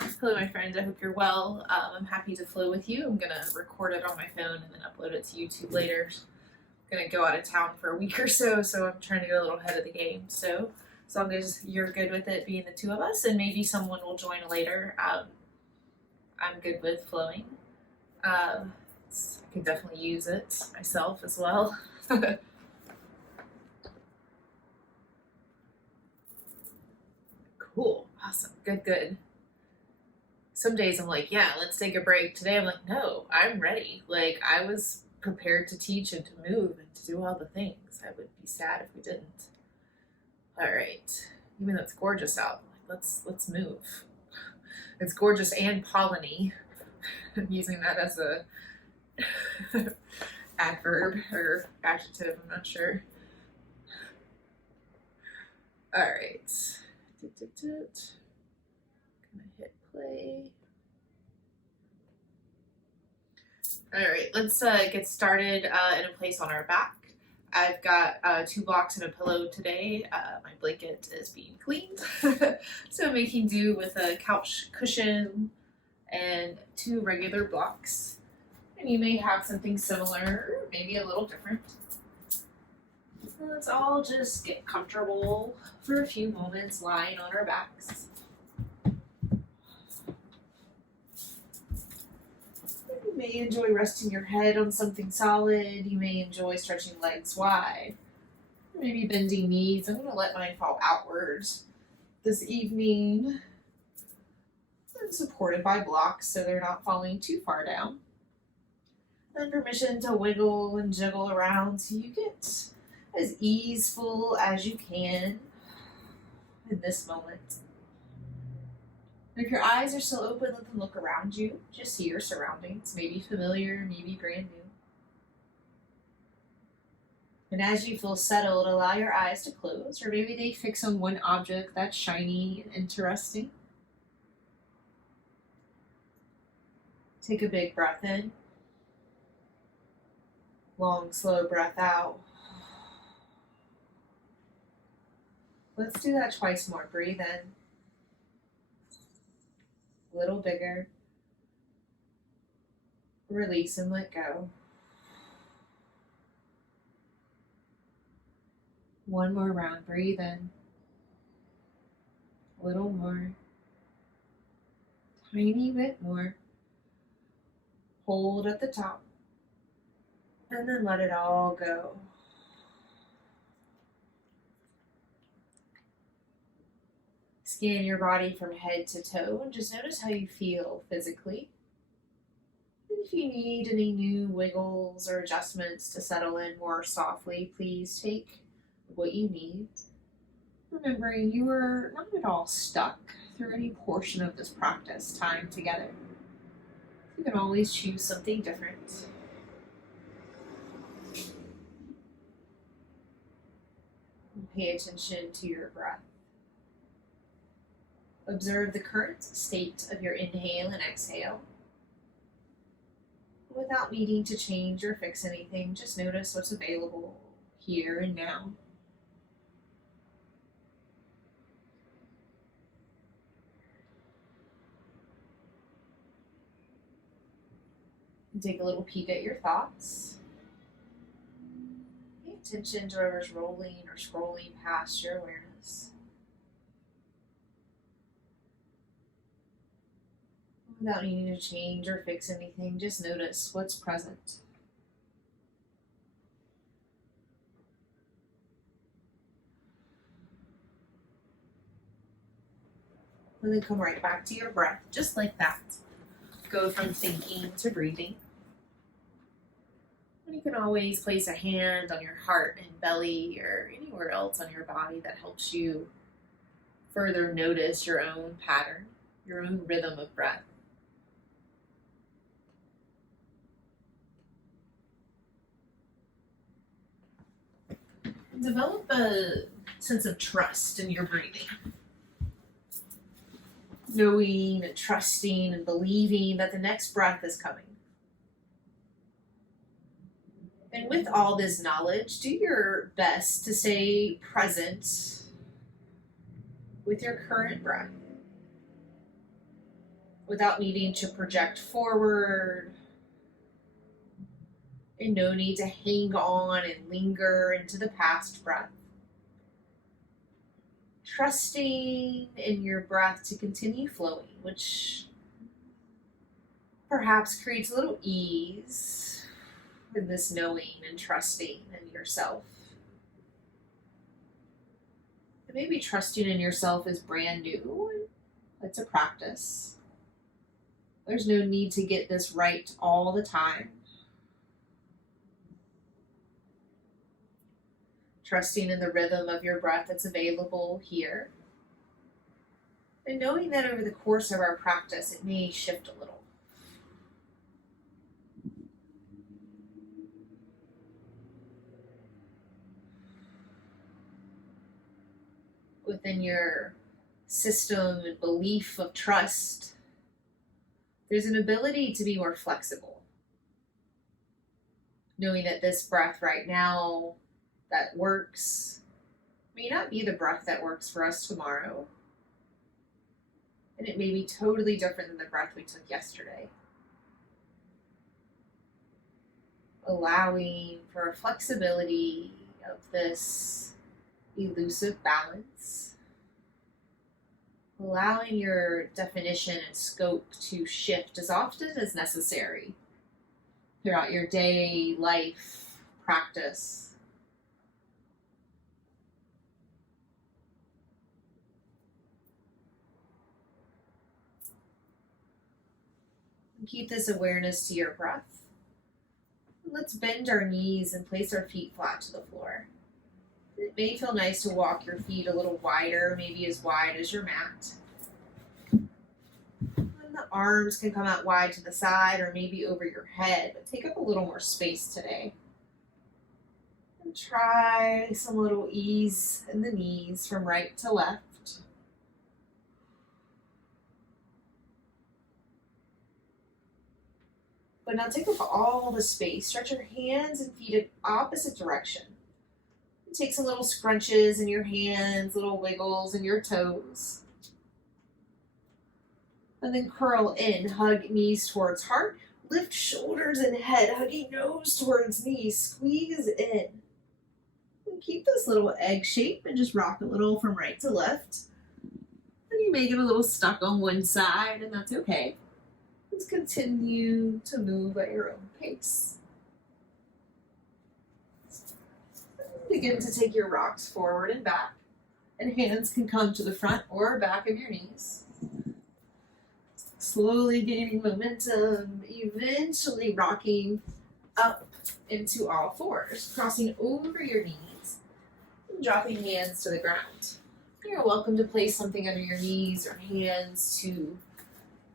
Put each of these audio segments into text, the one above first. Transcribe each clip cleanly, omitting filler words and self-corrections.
Hello, my friends. I hope you're well. I'm happy to flow with you. I'm going to record it on my phone and then upload it to YouTube later. I'm going to go out of town for a week or so I'm trying to get a little ahead of the game. So as long as you're good with it being the two of us, and maybe someone will join later, I'm good with flowing. I can definitely use it myself as well. Cool. Awesome. Good. Some days I'm like, yeah, let's take a break. Today I'm like, no, I'm ready. Like, I was prepared to teach and to move and to do all the things. I would be sad if we didn't. All right. Even though it's gorgeous out, like, let's move. It's gorgeous and polleny. I'm using that as a adverb or adjective, I'm not sure. All right. Gonna hit play. All right, let's get started in a place on our back. I've got 2 blocks and a pillow today. My blanket is being cleaned, so making do with a couch cushion and 2 regular blocks. And you may have something similar, maybe a little different. Let's all just get comfortable for a few moments lying on our backs. You may enjoy resting your head on something solid. You may enjoy stretching legs wide. Maybe bending knees. I'm going to let mine fall outwards this evening. And supported by blocks so they're not falling too far down. And permission to wiggle and jiggle around so you get as easeful as you can in this moment. If your eyes are still open, let them look around you. Just see your surroundings, maybe familiar, maybe brand new. And as you feel settled, allow your eyes to close, or maybe they fix on one object that's shiny and interesting. Take a big breath in. Long, slow breath out. Let's do that twice more. Breathe in. A little bigger. Release and let go. One more round. Breathe in. A little more. Tiny bit more. Hold at the top. And then let it all go. Scan your body from head to toe and just notice how you feel physically. And if you need any new wiggles or adjustments to settle in more softly, please take what you need. Remembering you are not at all stuck through any portion of this practice time together. You can always choose something different. And pay attention to your breath. Observe the current state of your inhale and exhale. Without needing to change or fix anything, just notice what's available here and now. And take a little peek at your thoughts. Pay attention to whatever's rolling or scrolling past your awareness. Without needing to change or fix anything, just notice what's present. And then come right back to your breath, just like that. Go from thinking to breathing. And you can always place a hand on your heart and belly or anywhere else on your body that helps you further notice your own pattern, your own rhythm of breath. Develop a sense of trust in your breathing. Knowing and trusting and believing that the next breath is coming. And with all this knowledge, do your best to stay present with your current breath. without needing to project forward, and no need to hang on and linger into the past breath. Trusting in your breath to continue flowing, which perhaps creates a little ease in this knowing and trusting in yourself. And maybe trusting in yourself is brand new. It's a practice. There's no need to get this right all the time. Trusting in the rhythm of your breath that's available here. And knowing that over the course of our practice, it may shift a little. Within your system and belief of trust, there's an ability to be more flexible. Knowing that this breath right now that works may not be the breath that works for us tomorrow. And it may be totally different than the breath we took yesterday. Allowing for a flexibility of this elusive balance. Allowing your definition and scope to shift as often as necessary throughout your day, life, practice. And keep this awareness to your breath. Let's bend our knees and place our feet flat to the floor. It may feel nice to walk your feet a little wider, maybe as wide as your mat. And the arms can come out wide to the side or maybe over your head, but take up a little more space today. And try some little ease in the knees from right to left. But now take up all the space. Stretch your hands and feet in opposite direction. Take some little scrunches in your hands, little wiggles in your toes. And then curl in, hug knees towards heart. Lift shoulders and head, hugging nose towards knees. Squeeze in. And keep this little egg shape and just rock a little from right to left. And you may get a little stuck on one side, and that's okay. Just continue to move at your own pace. Begin to take your rocks forward and back, and hands can come to the front or back of your knees. Slowly gaining momentum, eventually rocking up into all fours, crossing over your knees, and dropping hands to the ground. You're welcome to place something under your knees or hands to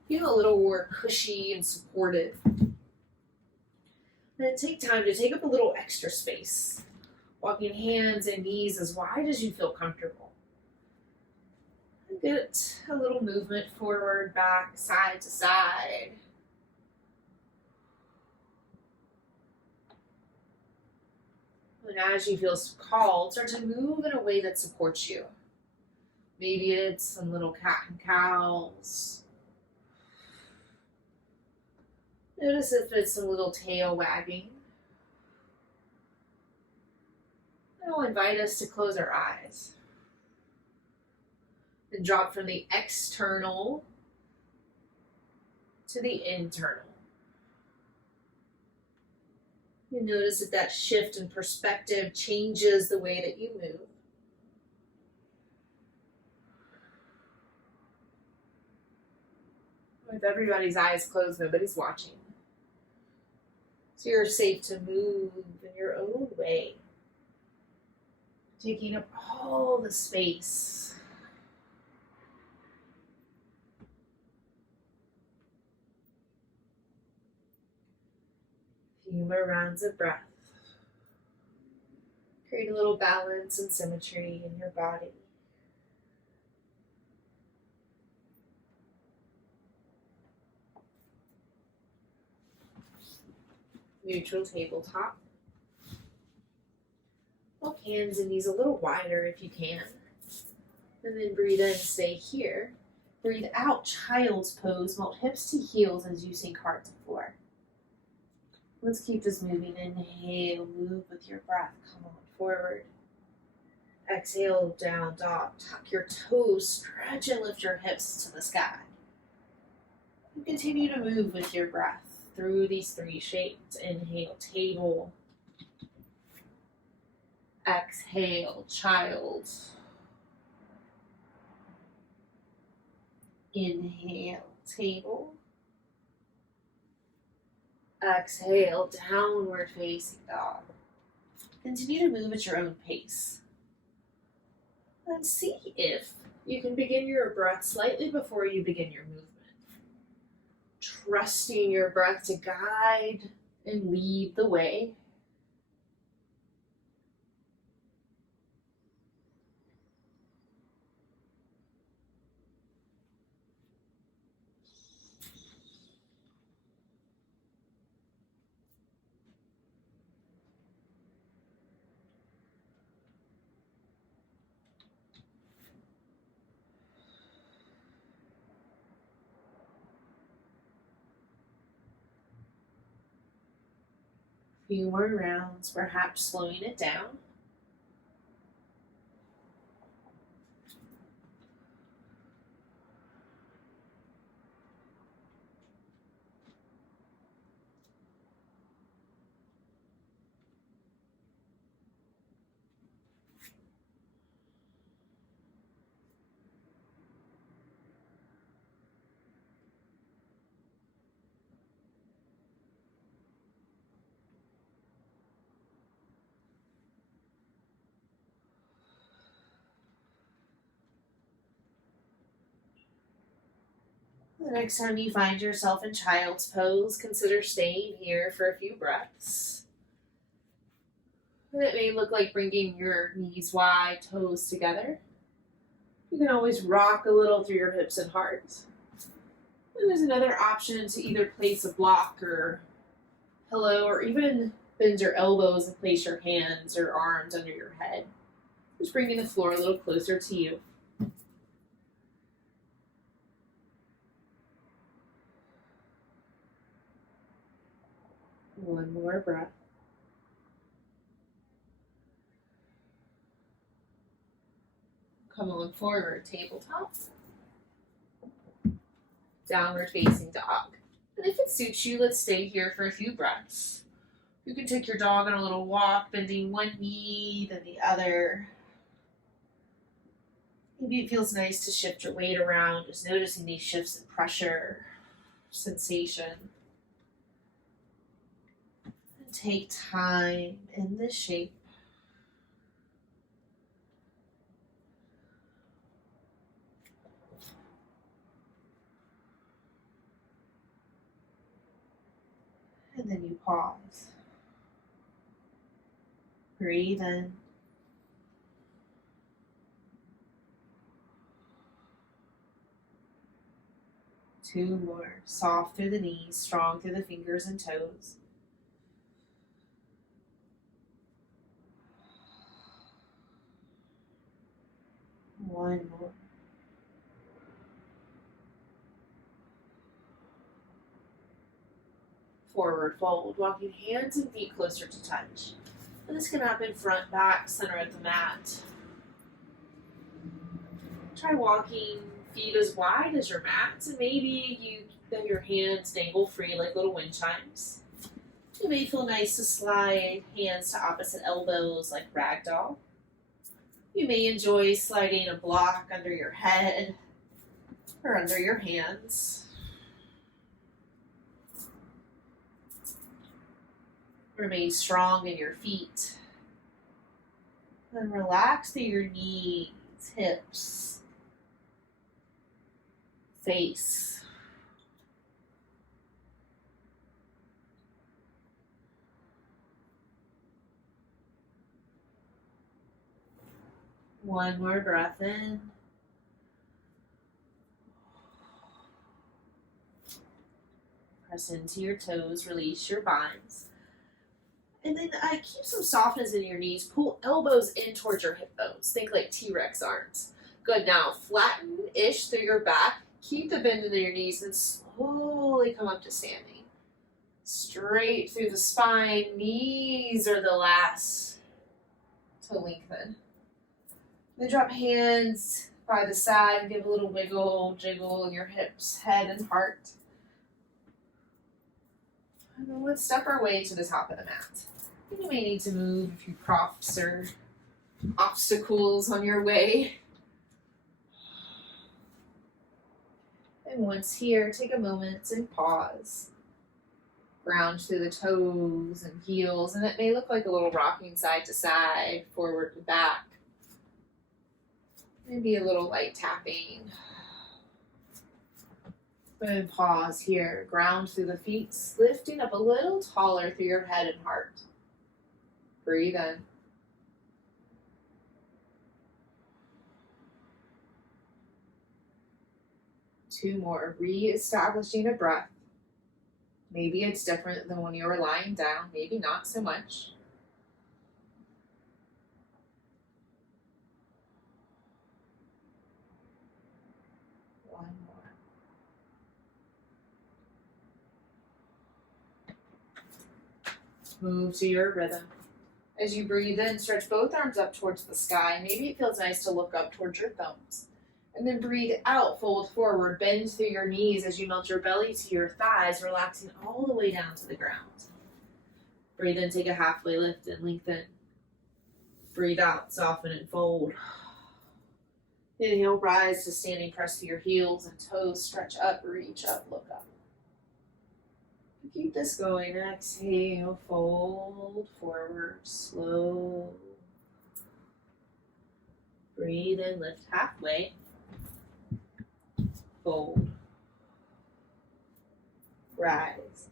feel a little more cushy and supportive. Then take time to take up a little extra space. Walking hands and knees as wide as you feel comfortable. And get a little movement forward, back, side to side. And as you feel called, start to move in a way that supports you. Maybe it's some little cat and cows. Notice if it's some little tail wagging. I'll invite us to close our eyes and drop from the external to the internal. You notice that shift in perspective changes the way that you move. With everybody's eyes closed, nobody's watching. So you're safe to move in your own way. Taking up all the space. A few more rounds of breath. Create a little balance and symmetry in your body. Neutral tabletop. Walk hands and knees a little wider if you can. And then breathe in, stay here. Breathe out, child's pose. Melt hips to heels as you sink heart to floor. Let's keep this moving. Inhale, move with your breath. Come on forward. Exhale, down dog. Tuck your toes, stretch and lift your hips to the sky. And continue to move with your breath through these three shapes. Inhale, table. Exhale, child. Inhale, table. Exhale, downward facing dog. Continue to move at your own pace. And see if you can begin your breath slightly before you begin your movement. Trusting your breath to guide and lead the way. Few more rounds, perhaps slowing it down. The next time you find yourself in child's pose, consider staying here for a few breaths. It may look like bringing your knees wide, toes together. You can always rock a little through your hips and heart. And there's another option to either place a block or pillow, or even bend your elbows and place your hands or arms under your head. Just bringing the floor a little closer to you. One more breath. Come on forward, tabletop. Downward facing dog. And if it suits you, let's stay here for a few breaths. You can take your dog on a little walk, bending one knee, then the other. Maybe it feels nice to shift your weight around, just noticing these shifts in pressure, sensation. And take time in this shape. And then you pause. Breathe in. Two more. Soft through the knees, strong through the fingers and toes. One more. Forward fold, walking hands and feet closer to touch. And this can happen front, back, center of the mat. Try walking feet as wide as your mat, and maybe you let your hands dangle free like little wind chimes. It may feel nice to slide hands to opposite elbows like ragdoll. You may enjoy sliding a block under your head or under your hands. Remain strong in your feet. Then relax through your knees, hips, face. One more breath in. Press into your toes, release your binds. And then keep some softness in your knees. Pull elbows in towards your hip bones. Think like T-Rex arms. Good, now flatten-ish through your back. Keep the bend in your knees and slowly come up to standing. Straight through the spine. Knees are the last to lengthen. Then drop hands by the side and give a little wiggle, jiggle in your hips, head, and heart. And then let's step our way to the top of the mat. You may need to move a few props or obstacles on your way. And once here, take a moment and pause. Ground through the toes and heels, and it may look like a little rocking side to side, forward to back. Maybe a little light tapping. And pause here. Ground through the feet, lifting up a little taller through your head and heart. Breathe in. Two more. Re-establishing a breath. Maybe it's different than when you were lying down. Maybe not so much. One more. Move to your rhythm. As you breathe in, stretch both arms up towards the sky. Maybe it feels nice to look up towards your thumbs. And then breathe out, fold forward, bend through your knees as you melt your belly to your thighs, relaxing all the way down to the ground. Breathe in, take a halfway lift and lengthen. Breathe out, soften and fold. Inhale, rise to standing, press through your heels and toes, stretch up, reach up, look up. Keep this going. Exhale, fold forward, slow. Breathe in, lift halfway. Fold. Rise.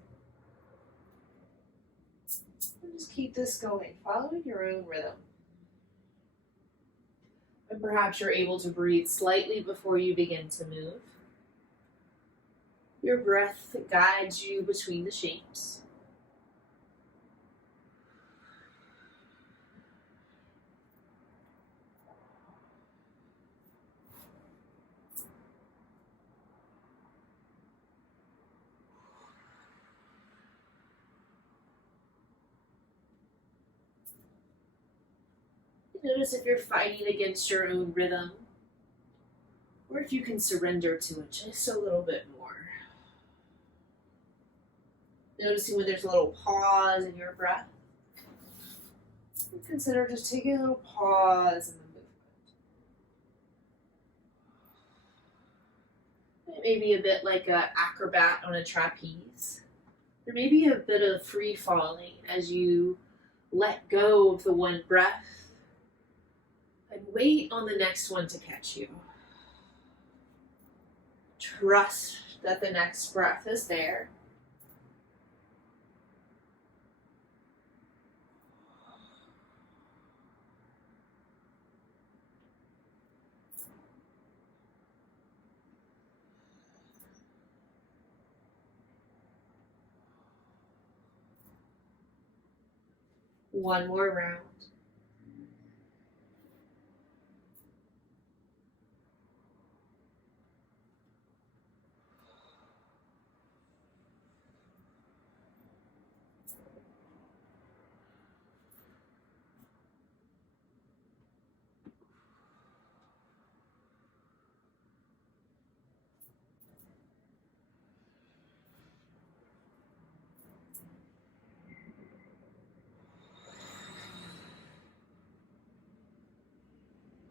And just keep this going, following your own rhythm. And perhaps you're able to breathe slightly before you begin to move. Your breath guides you between the shapes. Notice if you're fighting against your own rhythm, or if you can surrender to it just a little bit more. Noticing when there's a little pause in your breath. And consider just taking a little pause in the movement. It may be a bit like an acrobat on a trapeze. There may be a bit of free falling as you let go of the one breath and wait on the next one to catch you. Trust that the next breath is there. One more round.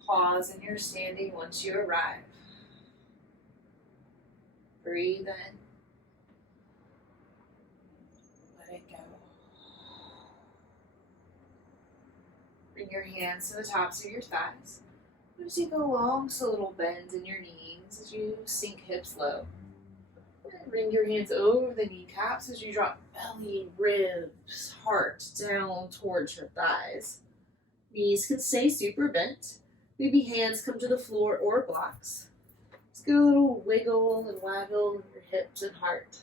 Pause in your standing once you arrive. Breathe in. Let it go. Bring your hands to the tops of your thighs. As you go along, so little bends in your knees as you sink hips low. And bring your hands over the kneecaps as you drop belly, ribs, heart down towards your thighs. Knees can stay super bent. Maybe hands come to the floor or blocks. Just get a little wiggle and waggle in your hips and heart.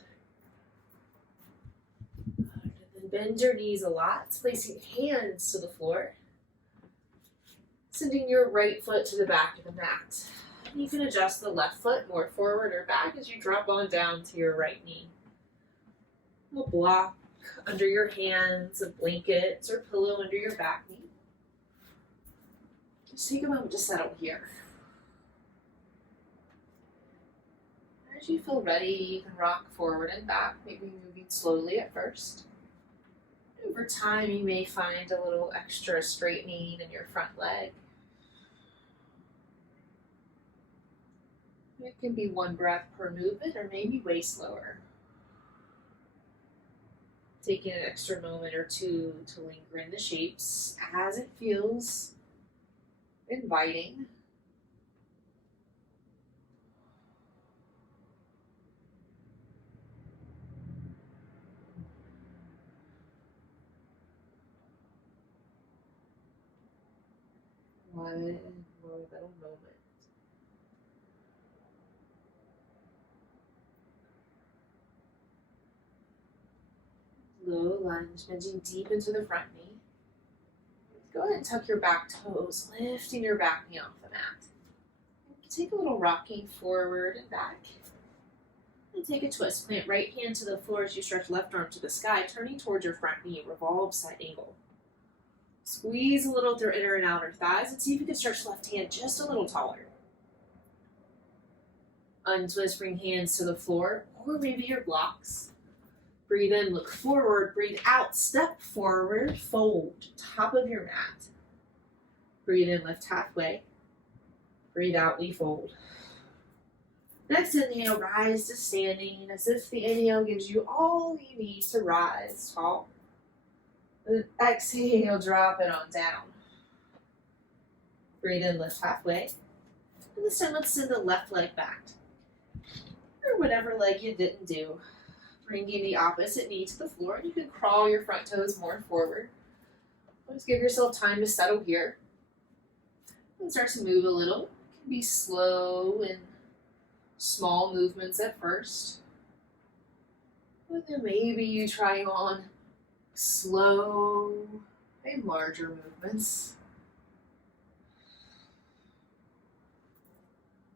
And then bend your knees a lot, placing hands to the floor. Sending your right foot to the back of the mat. You can adjust the left foot more forward or back as you drop on down to your right knee. A block under your hands, a blanket or pillow under your back knee. Just take a moment to settle here. As you feel ready, you can rock forward and back, maybe moving slowly at first. Over time, you may find a little extra straightening in your front leg. It can be one breath per movement or maybe way slower. Taking an extra moment or two to linger in the shapes as it feels inviting. One more little moment. Low lunge, bending deep into the front knee. Go ahead and tuck your back toes, lifting your back knee off the mat. Take a little rocking forward and back. And take a twist. Plant right hand to the floor as you stretch left arm to the sky, turning towards your front knee. Revolve side angle. Squeeze a little through inner and outer thighs and see if you can stretch left hand just a little taller. Untwist, bring hands to the floor or maybe your blocks. Breathe in, look forward, breathe out, step forward, fold, top of your mat. Breathe in, lift halfway. Breathe out, we fold. Next inhale, rise to standing as if the inhale gives you all you need to rise tall. Then exhale, drop it on down. Breathe in, lift halfway. And this time let's send the left leg back. Or whatever leg you didn't do. Bringing the opposite knee to the floor. You can crawl your front toes more forward. Just give yourself time to settle here. And start to move a little. It can be slow and small movements at first. But then maybe you try on slow and larger movements.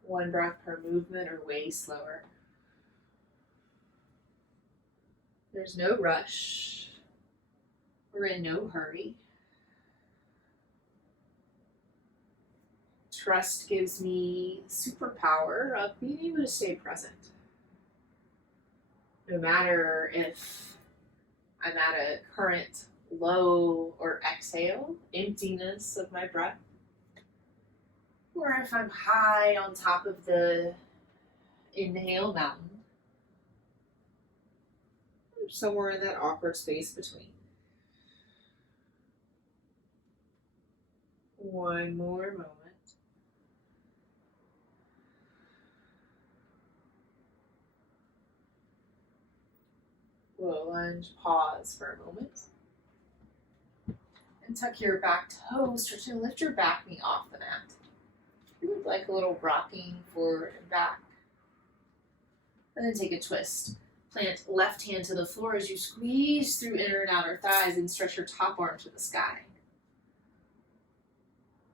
One breath per movement or way slower. There's no rush. We're in no hurry. Trust gives me the superpower of being able to stay present. No matter if I'm at a current low or exhale, emptiness of my breath, or if I'm high on top of the inhale mountain, or somewhere in that awkward space between. One more moment. Low lunge, pause for a moment. And tuck your back toes, stretch and lift your back knee off the mat. You would like a little rocking forward and back. And then take a twist. Plant left hand to the floor as you squeeze through inner and outer thighs and stretch your top arm to the sky.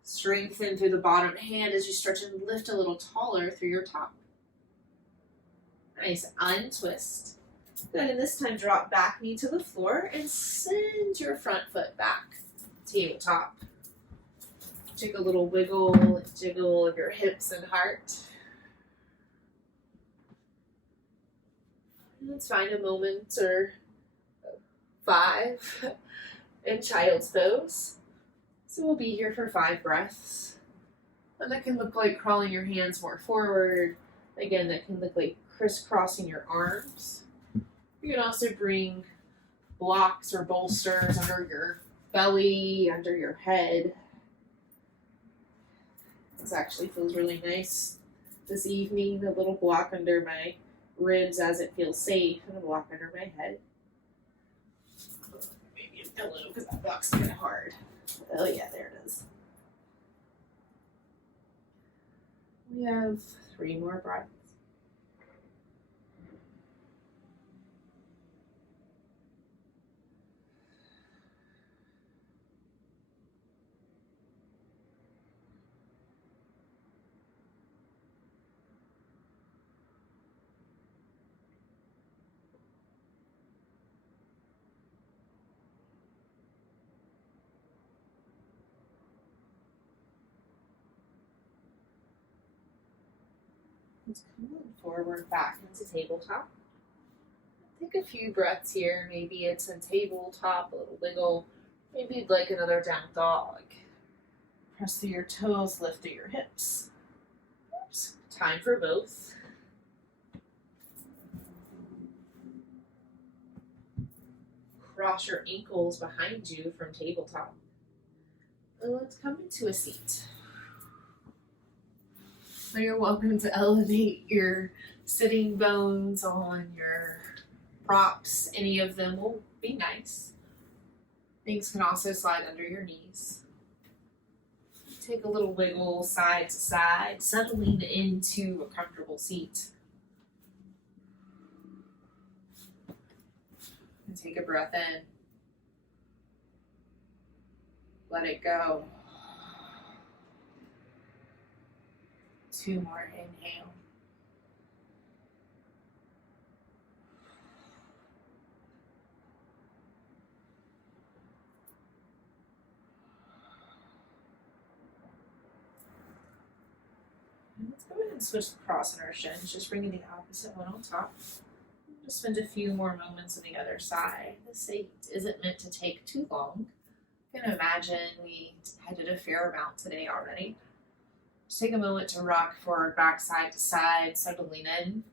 Strengthen through the bottom hand as you stretch and lift a little taller through your top. Nice, untwist. Good, and this time drop back knee to the floor and send your front foot back. Tabletop. Take a little wiggle and jiggle of your hips and heart. Let's find a moment or 5 in child's pose. So we'll be here for 5 breaths. And that can look like crawling your hands more forward. Again, that can look like crisscrossing your arms. You can also bring blocks or bolsters under your belly, under your head. This actually feels really nice this evening. A little block under my ribs as it feels safe, and a block under my head. Maybe a pillow because that block's kind of hard. Oh yeah, there it is. We have 3 more breaths. Let's come on forward, back into tabletop. Take a few breaths here. Maybe it's a tabletop, a little wiggle. Maybe you'd like another down dog. Press through your toes, lift through your hips. Oops. Time for both. Cross your ankles behind you from tabletop. And let's come into a seat. So you're welcome to elevate your sitting bones on your props. Any of them will be nice. Things can also slide under your knees. Take a little wiggle side to side, settling into a comfortable seat. And take a breath in. Let it go. 2 more, inhale. And let's go ahead and switch the cross in our shins, just bringing the opposite one on top. Just spend a few more moments on the other side. This seat isn't meant to take too long. You can imagine we did a fair amount today already. Just take a moment to rock forward, back, side to side, settling in.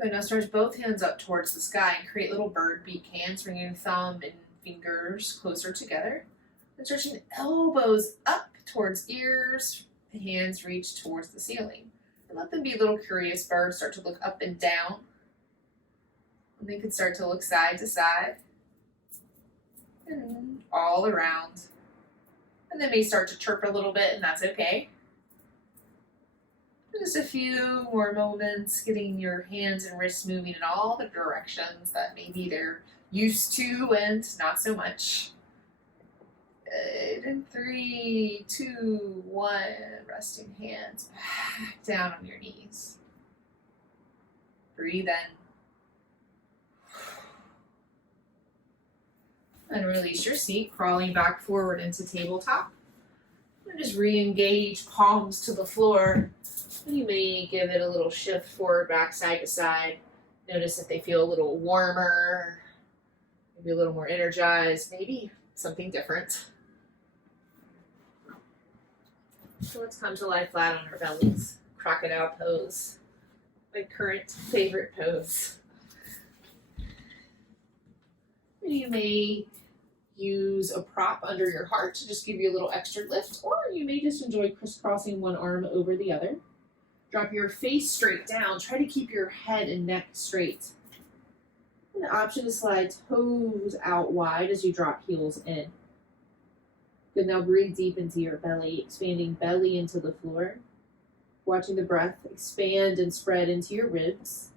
Good, now stretch both hands up towards the sky and create little bird beak hands, bringing your thumb and fingers closer together. And stretching elbows up towards ears, the hands reach towards the ceiling. And let them be little curious birds, start to look up and down. And they can start to look side to side and all around. And they may start to chirp a little bit, and that's okay. Just a few more moments, getting your hands and wrists moving in all the directions that maybe they're used to and not so much. Good. And 3, 2, 1, resting hands back down on your knees. Breathe in. And release your seat, crawling back forward into tabletop. And just re-engage palms to the floor. And you may give it a little shift forward, back, side to side. Notice if they feel a little warmer, maybe a little more energized, maybe something different. So let's come to lie flat on our bellies. Crocodile pose, my current favorite pose. And you may use a prop under your heart to just give you a little extra lift, or you may just enjoy crisscrossing one arm over the other. Drop your face straight down. Try to keep your head and neck straight. And the option to slide toes out wide as you drop heels in. Good, now breathe deep into your belly, expanding belly into the floor. Watching the breath expand and spread into your ribs,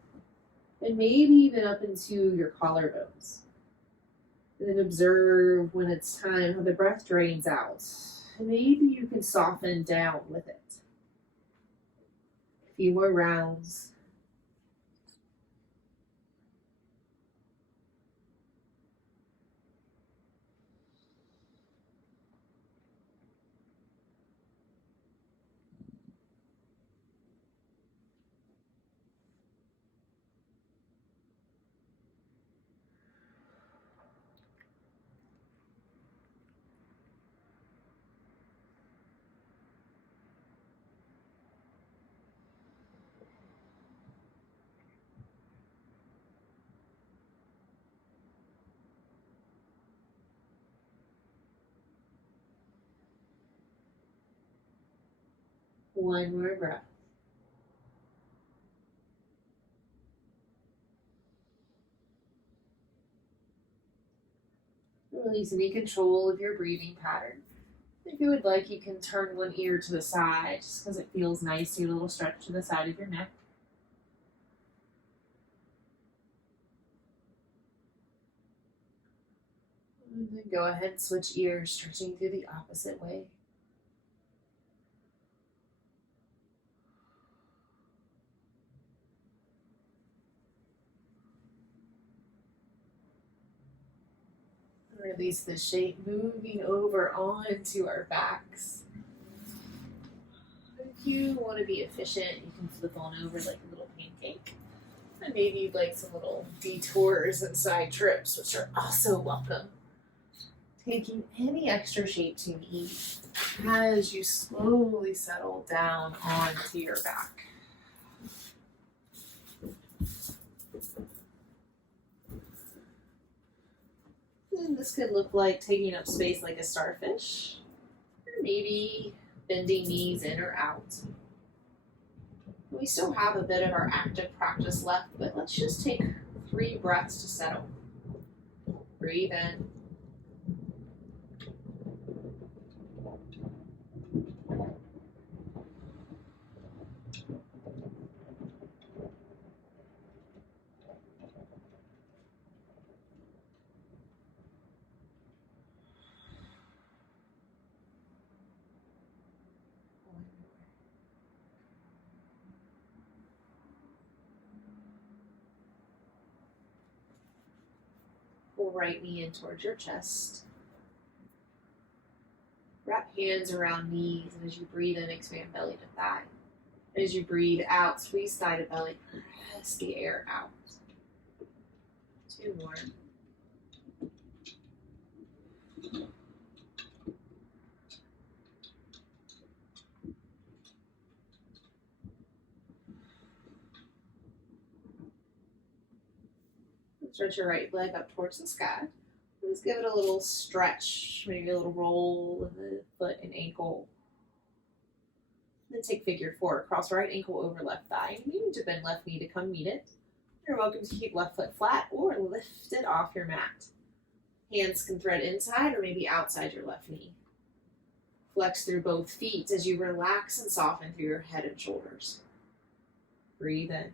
and maybe even up into your collarbones. And then observe when it's time how the breath drains out. And maybe you can soften down with it. A few more rounds. One more breath. Release any control of your breathing pattern. If you would like, you can turn one ear to the side just because it feels nice. Do a little stretch to the side of your neck. And then go ahead and switch ears, stretching through the opposite way. Release the shape, moving over onto our backs. A few want to be efficient, you can flip on over like a little pancake. And maybe you'd like some little detours and side trips, which are also welcome. Taking any extra shapes you need as you slowly settle down onto your back. And this could look like taking up space like a starfish, or maybe bending knees in or out. We still have a bit of our active practice left, but let's just take 3 breaths to settle. Breathe in. Pull right knee in towards your chest. Wrap hands around knees, and as you breathe in, expand belly to thigh. As you breathe out, squeeze thigh to belly, press the air out. 2 more. Stretch your right leg up towards the sky. Just give it a little stretch, maybe a little roll in the foot and ankle. Then take figure 4. Cross right ankle over left thigh. You need to bend left knee to come meet it. You're welcome to keep left foot flat or lift it off your mat. Hands can thread inside or maybe outside your left knee. Flex through both feet as you relax and soften through your head and shoulders. Breathe in.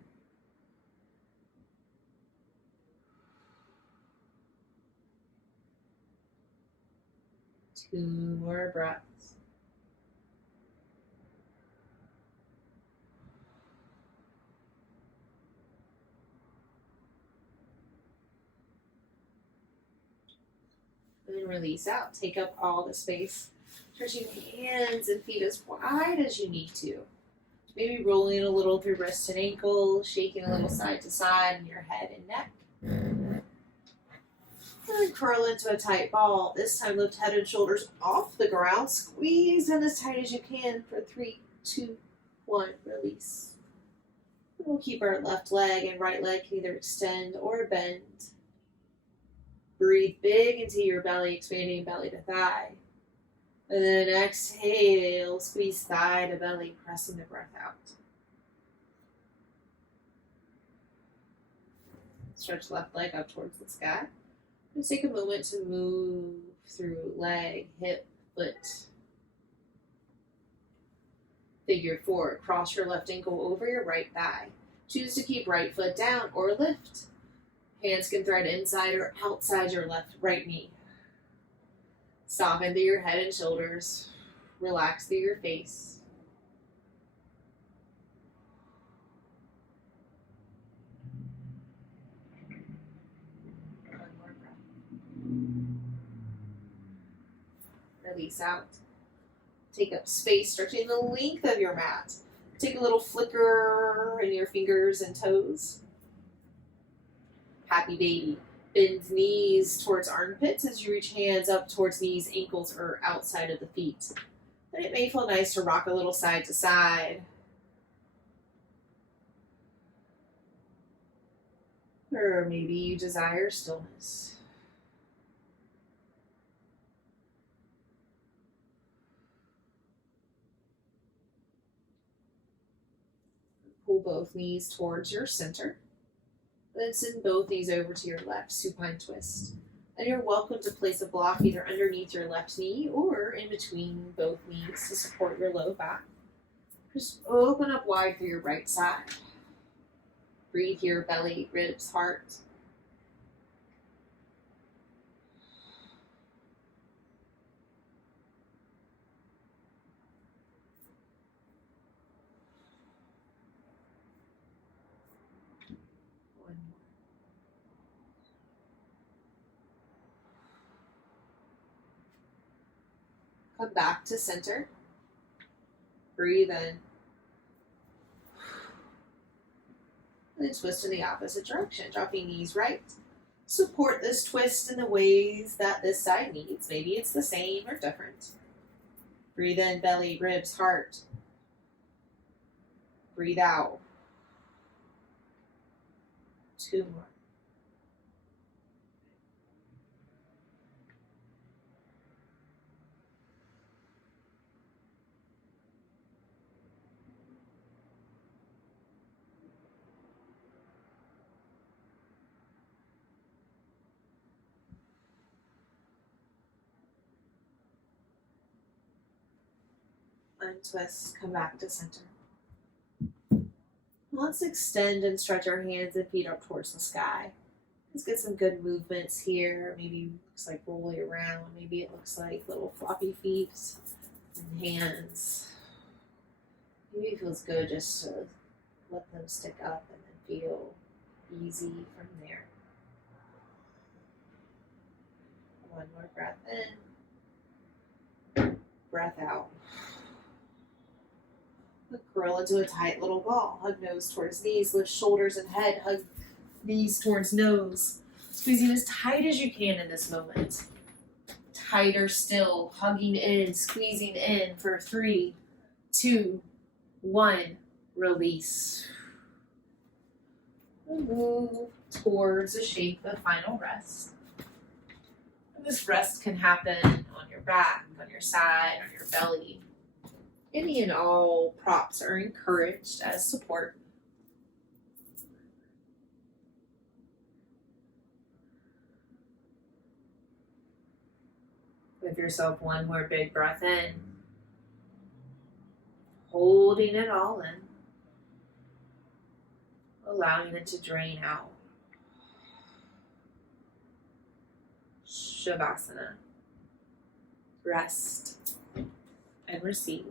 Two more breaths. And release out. Take up all the space. Stretching hands and feet as wide as you need to. Maybe rolling a little through wrists and ankles, shaking a little side to side in your head and neck. And then curl into a tight ball. This time lift head and shoulders off the ground. Squeeze in as tight as you can for 3, 2, 1. Release. And we'll keep our left leg and right leg can either extend or bend. Breathe big into your belly, expanding belly to thigh. And then exhale, squeeze thigh to belly, pressing the breath out. Stretch left leg up towards the sky. Just take a moment to move through leg, hip, foot. Figure 4. Cross your left ankle over your right thigh. Choose to keep right foot down or lift. Hands can thread inside or outside your right knee. Soften through your head and shoulders. Relax through your face. One more breath. Release out. Take up space, stretching the length of your mat. Take a little flicker in your fingers and toes. Happy baby. Bend knees towards armpits as you reach hands up towards knees, ankles, or outside of the feet. And it may feel nice to rock a little side to side. Or maybe you desire stillness. Pull both knees towards your center. Then send both knees over to your left, supine twist. And you're welcome to place a block either underneath your left knee or in between both knees to support your low back. Just open up wide through your right side. Breathe here, belly, ribs, heart. Come back to center. Breathe in. And then twist in the opposite direction, dropping knees right. Support this twist in the ways that this side needs. Maybe it's the same or different. Breathe in, belly, ribs, heart. Breathe out. 2 more. Untwist, come back to center. Let's extend and stretch our hands and feet up towards the sky. Let's get some good movements here. Maybe it looks like rolling around. Maybe it looks like little floppy feet and hands. Maybe it feels good just to let them stick up and then feel easy from there. 1 more breath in. Breath out. Curl into a tight little ball. Hug nose towards knees. Lift shoulders and head. Hug knees towards nose. Squeezing as tight as you can in this moment. Tighter still. Hugging in. Squeezing in for 3, 2, 1. Release. And move towards a shape of final rest. And this rest can happen on your back, on your side, on your belly. Any and all props are encouraged as support. Give yourself 1 more big breath in. Holding it all in. Allowing it to drain out. Shavasana. Rest and receive.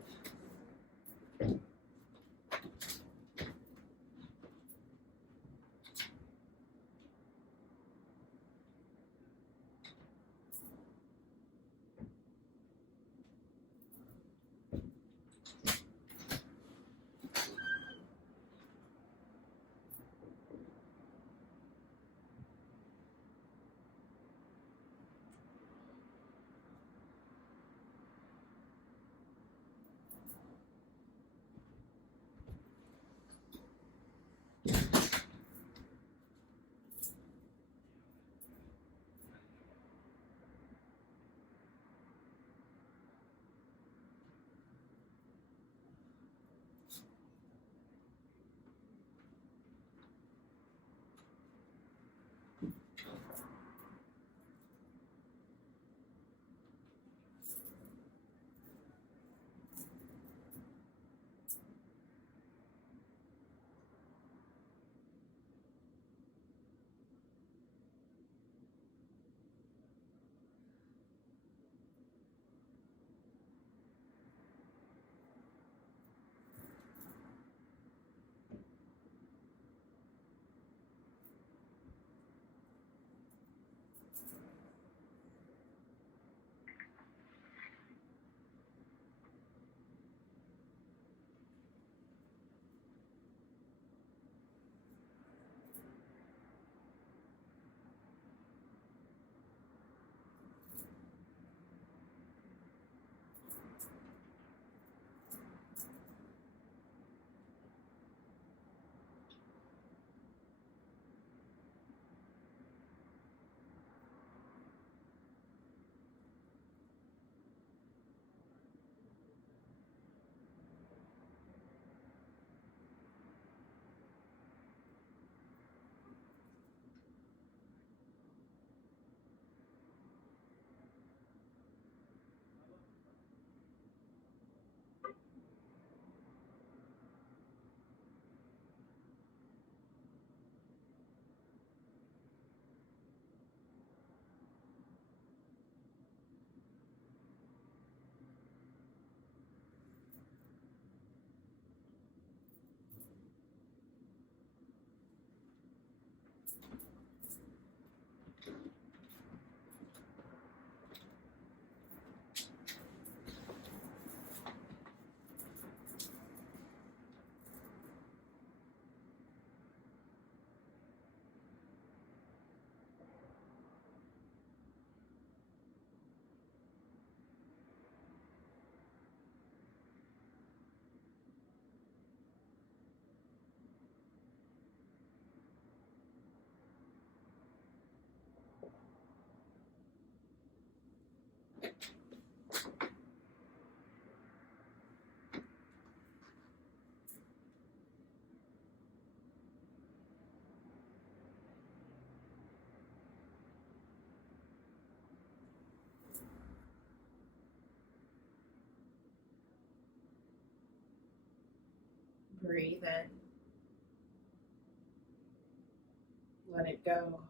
Breathe in. Let it go.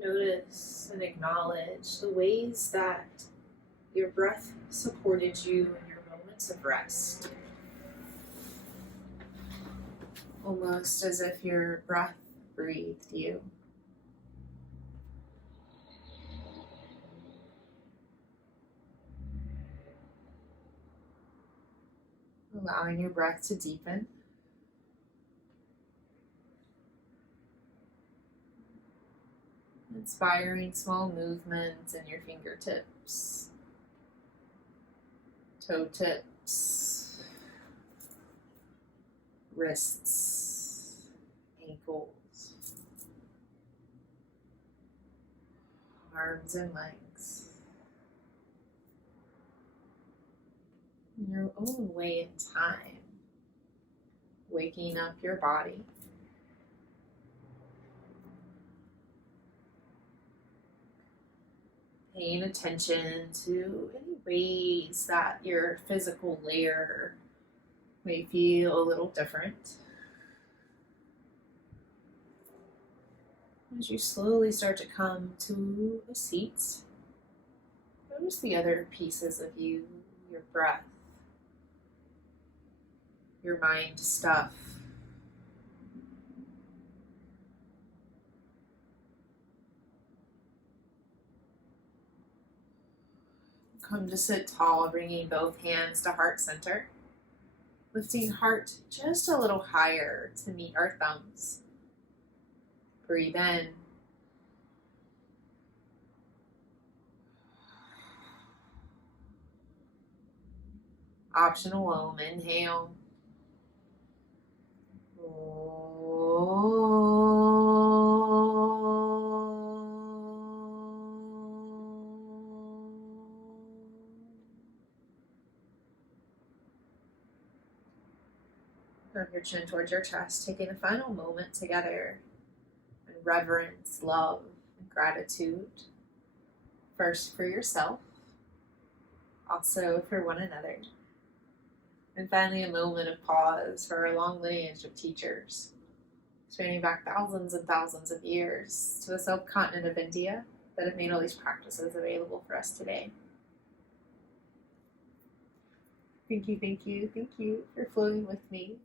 Notice and acknowledge the ways that your breath supported you in your moments of rest. Almost as if your breath breathed you. Allowing your breath to deepen. Inspiring small movements in your fingertips, toe tips, wrists, ankles, arms and legs. In your own way and time, waking up your body. Paying attention to any ways that your physical layer may feel a little different. As you slowly start to come to a seat, notice the other pieces of you, your breath, your mind stuff. Come to sit tall, bringing both hands to heart center. Lifting heart just a little higher to meet our thumbs. Breathe in. Optional Om. Inhale. Turn your chin towards your chest, taking a final moment together in reverence, love, and gratitude. First for yourself, also for one another. And finally, a moment of pause for our long lineage of teachers, spanning back thousands and thousands of years to the subcontinent of India that have made all these practices available for us today. Thank you for flowing with me